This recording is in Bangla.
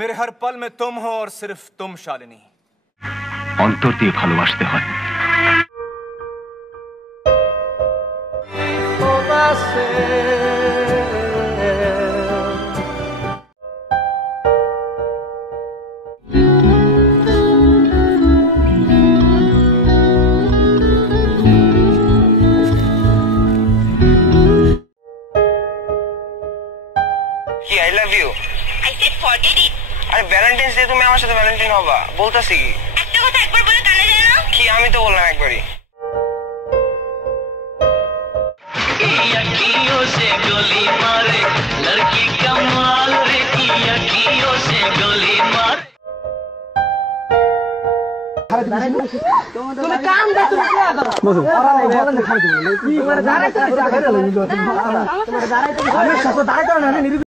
मेरे हर पल में तुम हो और सिर्फ तुम शालिनी। अंतर दिए भालोबासते হয়। কি I love you I said forget it. আরে ভ্যালেন্টাইন্স ডে তুমি আমার সাথে ভ্যালেন্টাইন হবা বলতাছি কি একটা কথা একবার বলে কানে যায় না কি আমি তো বললাম একবারই अखियों से गोली मारे लड़की कमाल रे की अखियों से गोली मारे তুমি কাম দে তুমি কি করো বসো বলেন না খাই তুমি তোমার দাঁড়াইতে তোমার দাঁড়াইতে আমি সাথে দাঁড়াইতে না